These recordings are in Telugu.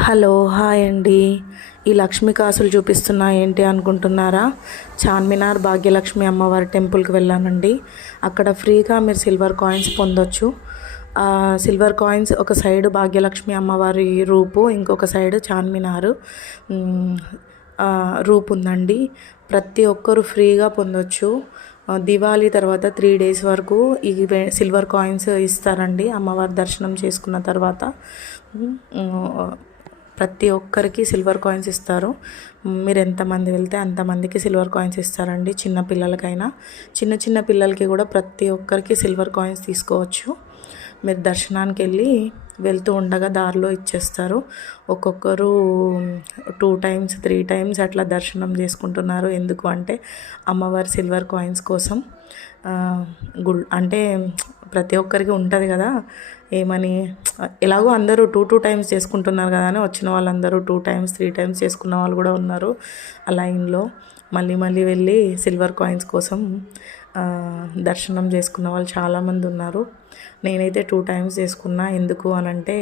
హలో హాయ్ అండి. ఈ లక్ష్మీ కాసులు చూపిస్తున్నా ఏంటి అనుకుంటున్నారా? చార్మినార్ భాగ్యలక్ష్మి అమ్మవారి టెంపుల్కి వెళ్ళానండి అక్కడ ఫ్రీగా మీరు సిల్వర్ కాయిన్స్ పొందొచ్చు. సిల్వర్ కాయిన్స్ ఒక సైడ్ భాగ్యలక్ష్మి అమ్మవారి రూపు ఇంకొక సైడ్ చార్మినార్. రూపు ఉందండి ప్రతి ఒక్కరు ఫ్రీగా పొందొచ్చు. దివాళీ తర్వాత త్రీ డేస్ వరకు ఈ సిల్వర్ కాయిన్స్ ఇస్తారండి. అమ్మవారి దర్శనం చేసుకున్న తర్వాత. ప్రతి ఒక్కరికి సిల్వర్ కాయిన్స్ ఇస్తారు. మీరు ఎంతమంది వెళ్తే అంతమందికి సిల్వర్ కాయిన్స్ ఇస్తారండి. చిన్న పిల్లలకైనా. చిన్న చిన్న పిల్లలకి కూడా ప్రతి ఒక్కరికి సిల్వర్ కాయిన్స్ తీసుకోవచ్చు. మీరు దర్శనానికి వెళ్ళి వెళ్తూ ఉండగా దారిలో ఇచ్చేస్తారు. ఒక్కొక్కరు టూ టైమ్స్ త్రీ టైమ్స్ అట్లా దర్శనం చేసుకుంటున్నారు. ఎందుకు అంటే అమ్మవారి సిల్వర్ కాయిన్స్ కోసం. గుడ్ అంటే ప్రతి ఒక్కరికి ఉంటుంది కదా. ఏమని ఎలాగో అందరూ టూ టూ టైమ్స్ చేసుకుంటున్నారు కదా అని వచ్చిన వాళ్ళందరూ టూ టైమ్స్ త్రీ టైమ్స్ చేసుకున్న వాళ్ళు కూడా ఉన్నారు ఆ లైన్లో. మళ్ళీ మళ్ళీ వెళ్ళి సిల్వర్ కాయిన్స్ కోసం దర్శనం చేసుకున్న వాళ్ళు చాలామంది ఉన్నారు. నేనైతే టూ టైమ్స్ చేసుకున్నా. ఎందుకు అని అంటే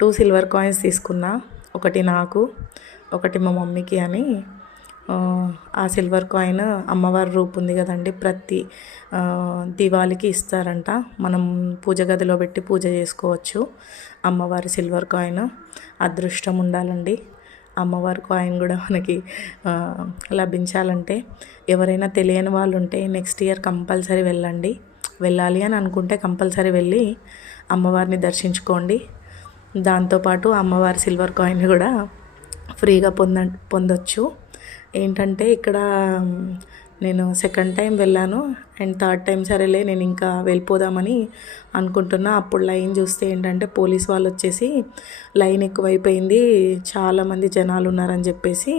టూ సిల్వర్ కాయిన్స్ తీసుకున్నా. ఒకటి నాకు ఒకటి మా మమ్మీకి అని. ఆ, సిల్వర్ కాయిన్ అమ్మవారి రూపు ఉంది కదండి. ప్రతి దివాళికి ఇస్తారంట. మనం పూజ గదిలో పెట్టి పూజ చేసుకోవచ్చు. అమ్మవారి సిల్వర్ కాయిన్ అదృష్టం ఉండాలండి. అమ్మవారి కాయిన్ కూడా మనకి లభించాలంటే ఎవరైనా తెలియని వాళ్ళు ఉంటే నెక్స్ట్ ఇయర్ కంపల్సరీ వెళ్ళండి. వెళ్ళాలి అని అనుకుంటే కంపల్సరీ వెళ్ళి అమ్మవారిని దర్శించుకోండి. దాంతోపాటు అమ్మవారి సిల్వర్ కాయిన్ కూడా ఫ్రీగా పొంద పొందొచ్చు. ఏంటంటే ఇక్కడ నేను సెకండ్ టైం వెళ్ళాను. అండ్ థర్డ్ టైం సరేలే నేను ఇంకా వెళ్ళిపోదామని అనుకుంటున్నా. అప్పుడు లైన్ చూస్తే ఏంటంటే పోలీస్ వాళ్ళు వచ్చేసి లైన్ ఎక్కువైపోయింది చాలామంది జనాలు ఉన్నారని చెప్పేసి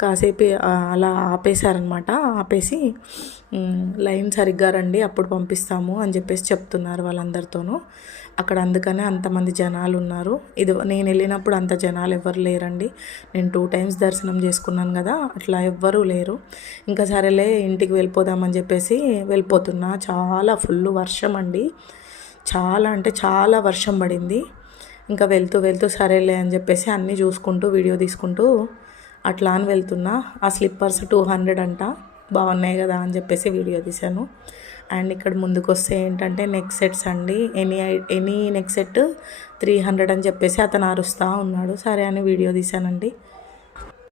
కాసేపు అలా ఆపేశారనమాట ఆపేసి లైన్ సరిగ్గా రండి అప్పుడు పంపిస్తాము అని చెప్పేసి చెప్తున్నారు వాళ్ళందరితోనూ. అక్కడ అందుకనే అంతమంది జనాలు ఉన్నారు. ఇది నేను వెళ్ళినప్పుడు అంత జనాలు ఎవరు లేరండి. నేను టూ టైమ్స్ దర్శనం చేసుకున్నాను కదా అట్లా ఎవ్వరూ లేరు. ఇంకా సరేలే ఇంటికి వెళ్ళిపోదామని చెప్పేసి వెళ్ళిపోతున్నా. చాలా ఫుల్ వర్షం అండి. చాలా అంటే చాలా వర్షం పడింది. ఇంకా వెళ్తూ వెళ్తూ సరేలే అని చెప్పేసి అన్నీ చూసుకుంటూ వీడియో తీసుకుంటూ అట్లా అని వెళ్తున్నా. ఆ స్లిప్పర్స్ టూ హండ్రెడ్ అంట. బాగున్నాయి కదా అని చెప్పేసి వీడియో తీశాను. అండ్ ఇక్కడ ముందుకు వస్తే ఏంటంటే నెక్ సెట్స్ అండి. Any any neck set three hundred అని చెప్పేసి అతను అరుస్తూ ఉన్నాడు. సరే అని వీడియో తీశానండి.